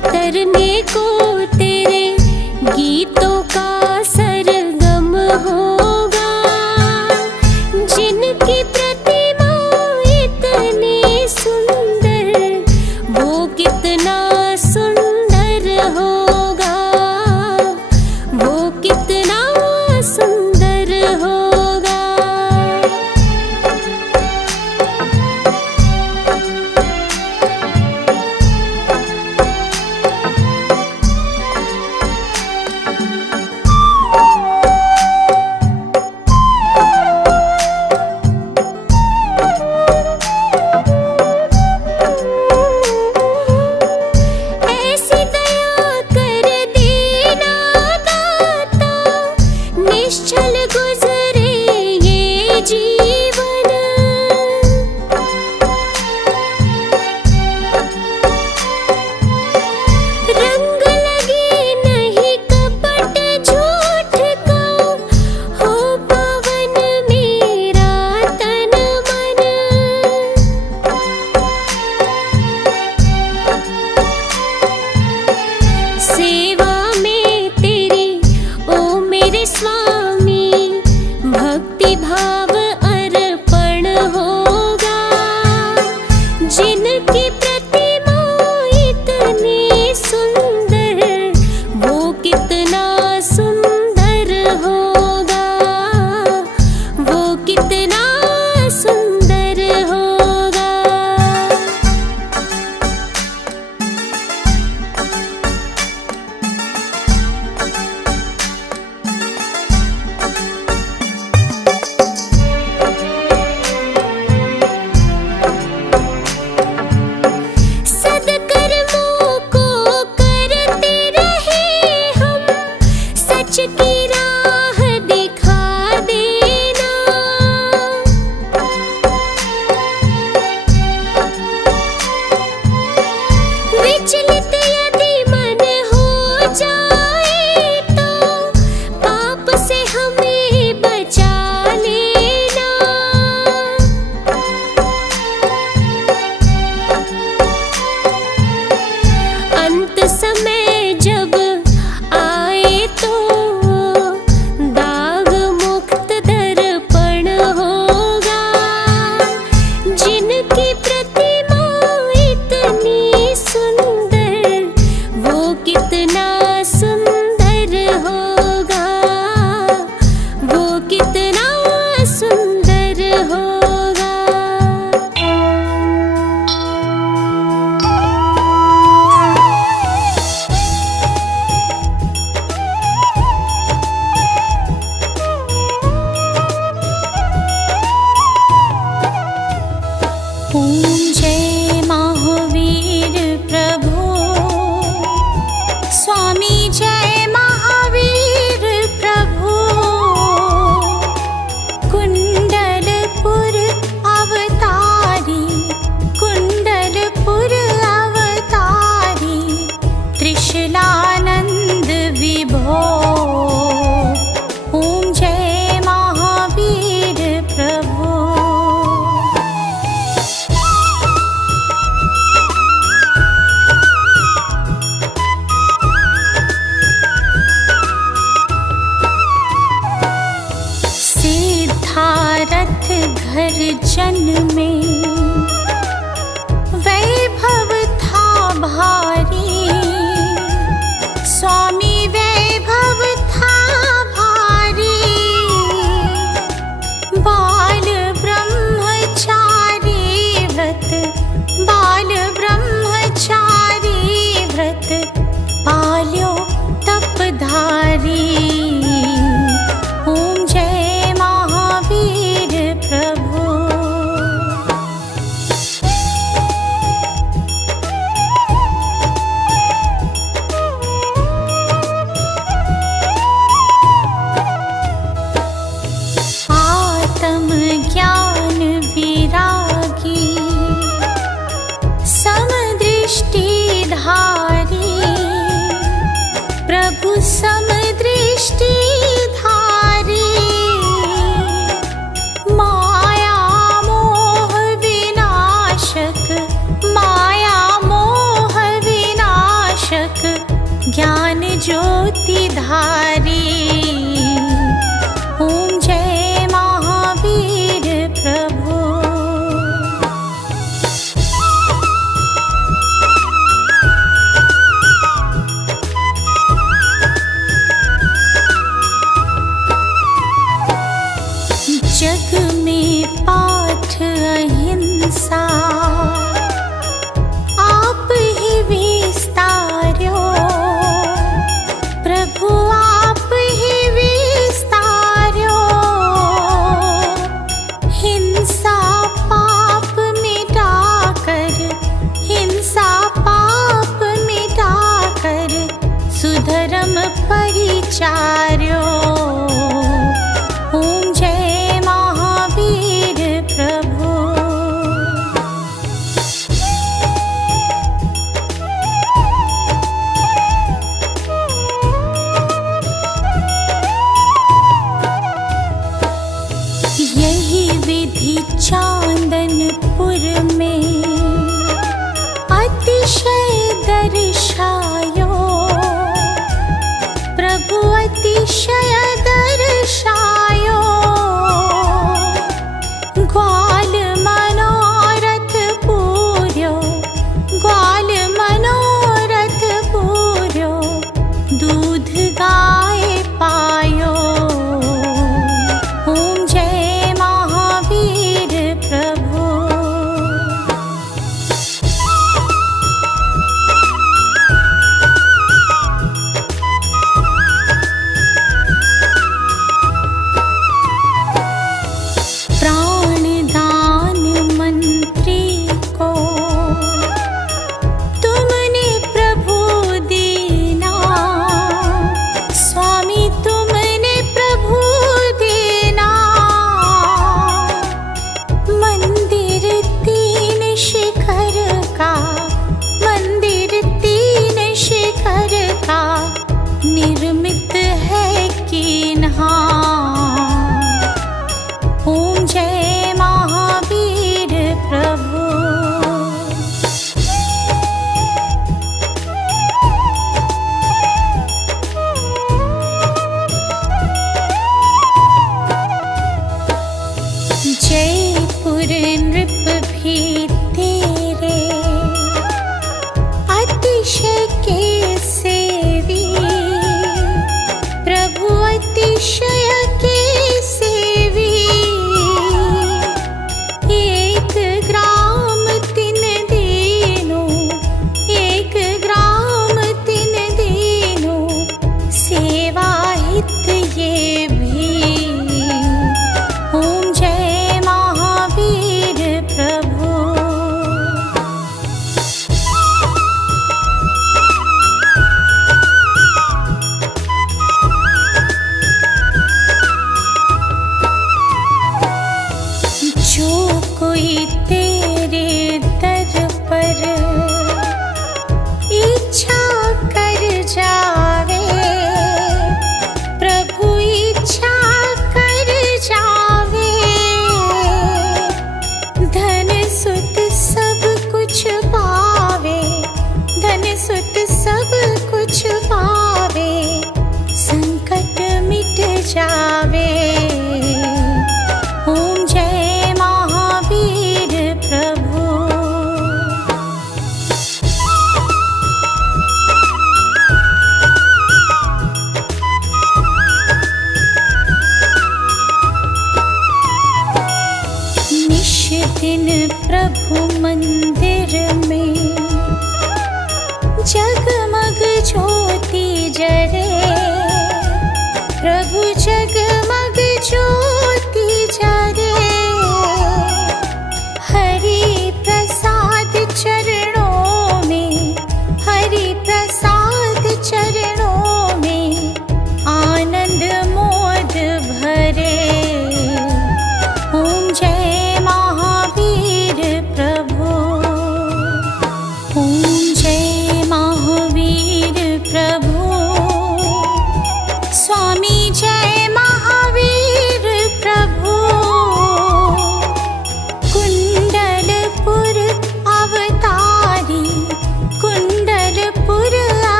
उतरने को तेरे गीतों का सरगम होगा। जिनकी प्रतिमा इतनी सुंदर, वो कितना सुंदर होगा, वो कितना सुंदर होगा। ऐसी दया कर देना दाता, निश्चल गुजरे ये जीवन। रंग लगे नहीं कपट झूठ का, हो पावन मेरा तन मन। सेवा में तेरी ओ मेरे स्वामी, भक्ति भाव अर्पण होगा। जिनकी प्रतिमा इतनी सुंदर, वो कितना सुंदर होगा, वो कितना सुंदर होगा। सद्कर्मों को करते रहे हम, सच की राह दिखा देना। विचलित यदि मन हो जाए तो, पाप से हमें बचा लेना। अंत समय जब आए तो, दाग मुक्त दर्पण होगा। जिनकी प्रतिमा इतनी सुंदर, वो कितना सुंदर होगा, वो कितना सुंदर होगा। ओम जय महावीर प्रभु, स्वामी जय महावीर प्रभु। कुंडलपुर अवतारी, कुंडलपुर अवतारी, त्रिशूलानंद विभो। ओम जय महावीर प्रभु। सिद्धारथ घर जन्मे, वैभव था भारी। ज्ञान ज्योति धारी। ओम जय महावीर प्रभु। जग में पाठ अहिंसा आप ही विस्तार्यो। प्रभु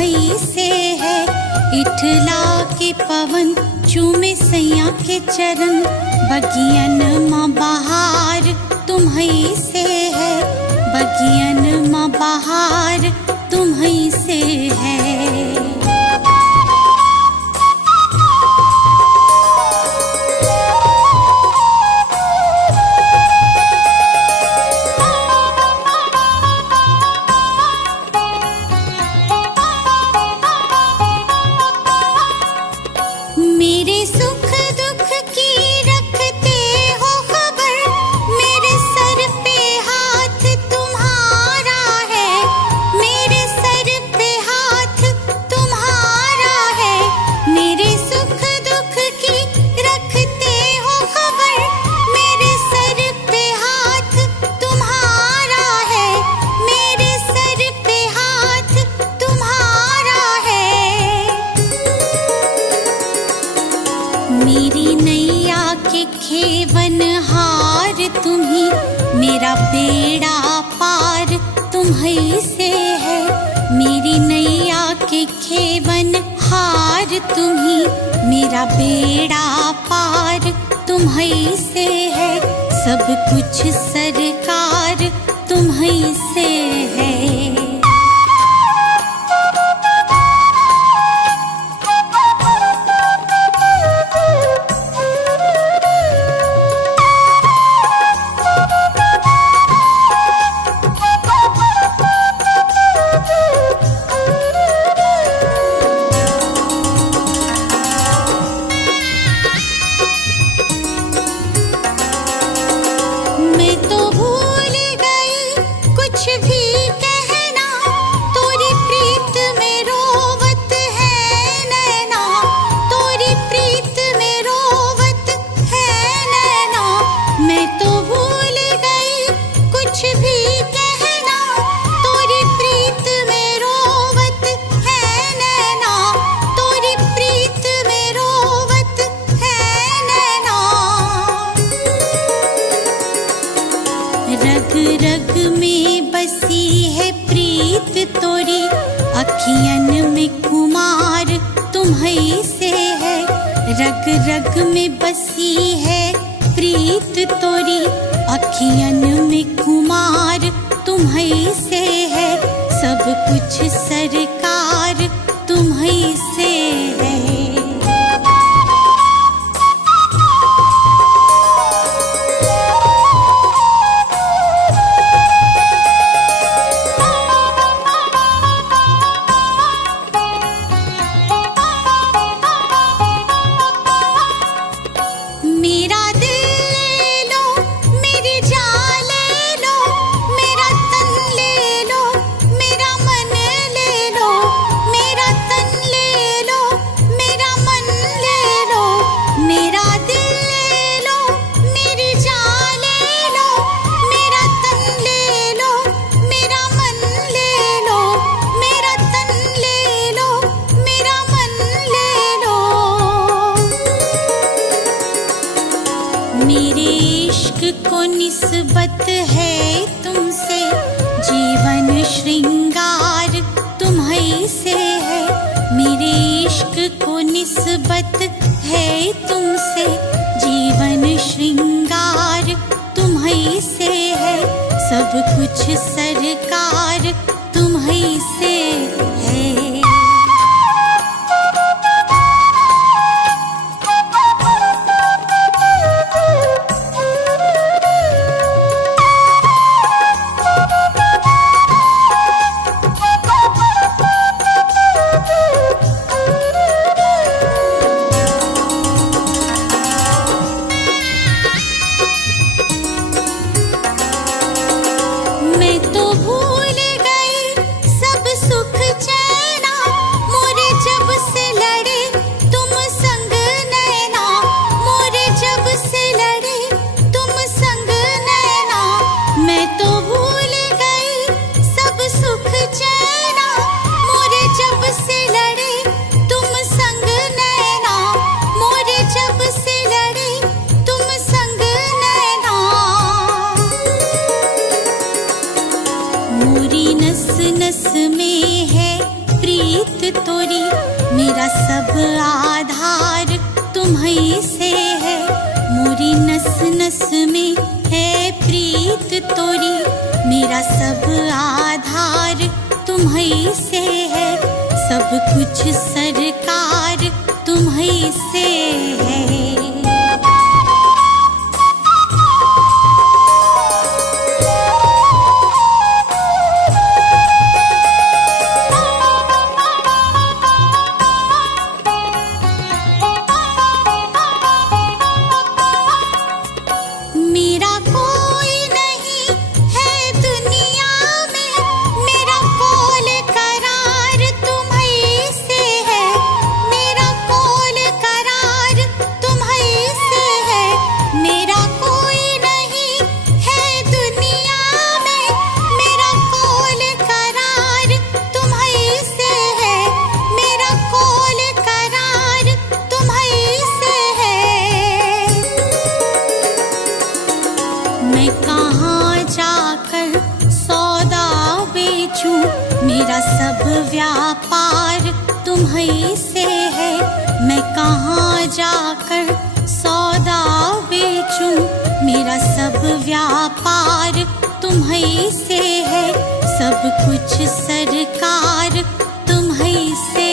तुम्हीं से है। इठला के पवन चूमे सैया के चरण, बगियन माँ बहार तुम्हीं से है। बगियन माँ बहार तुम्हीं से है। मेरे सुख दुख की रखते हो खबर, मेरे सर पे हाथ तुम्हारा है। मेरे सर पे हाथ तुम्हारा है। मेरे सुख दुख की रखते हो खबर, मेरे सर पे हाथ तुम्हारा है। मेरे सर पे हाथ तुम्हारा है। मेरी नैया के खेवन हार तुम्हीं, मेरा बेड़ा पार तुम्हीं से है। मेरी नैया के खेवन हार तुम्हीं, मेरा बेड़ा पार तुम्हीं से है। सब कुछ सरकार तुम्हीं से है। मैं तो भूल गई कुछ भी कहना, तोरी प्रीत में रोवत है नैना। तोरी प्रीत में रोवत है नैना। मैं तो भूल गई कुछ भी कहना, तोरी प्रीत में रोवत है नैना। तोरी प्रीत में रोवत है नैना। रग रग में बसी है प्रीत तोरी, अखियन में कुमार तुम्हीं से है। रग रग में बसी है प्रीत तोरी, अखियन में कुमार तुम्हीं से है। सब कुछ सरकार तुम्हीं से है। मेरा दिल ले लो, मेरी जान ले लो, मेरा तन ले लो, मेरा मन ले लो। मेरा तन ले लो, मेरा मन ले लो। मेरा दिल ले लो, मेरी जान ले लो, मेरा तन ले लो, मेरा मन ले लो। मेरा तन ले लो, मेरा मन ले लो। मेरे इश्क को निस्बत है तुमसे, जीवन श्रृंगार तुम्हीं से है। मेरे इश्क को निस्बत है तुमसे, जीवन श्रृंगार तुम्हीं से है। सब कुछ सरकार तुम्हीं से है। मैं तो तोरी, मेरा सब आधार तुम्हीं से है। मोरी नस नस में है प्रीत तोरी, मेरा सब आधार तुम्हीं से है। सब कुछ सरकार तुम्हीं से है। मेरा कोई नहीं है दुनिया में, मेरा कोल करार तुम्हीं से है। मेरा कोल करार तुम्हीं से है। मेरा कोई नहीं है दुनिया में, मेरा कोल करार तुम्हीं से है। मेरा कोल करार तुम्हीं से है। मैं कहाँ जाकर सौदा बेचूं, मेरा सब व्यापार तुम्हीं से है। मैं कहाँ जाकर सौदा बेचूं, मेरा सब व्यापार तुम्हीं से है। सब कुछ सरकार तुम्हीं से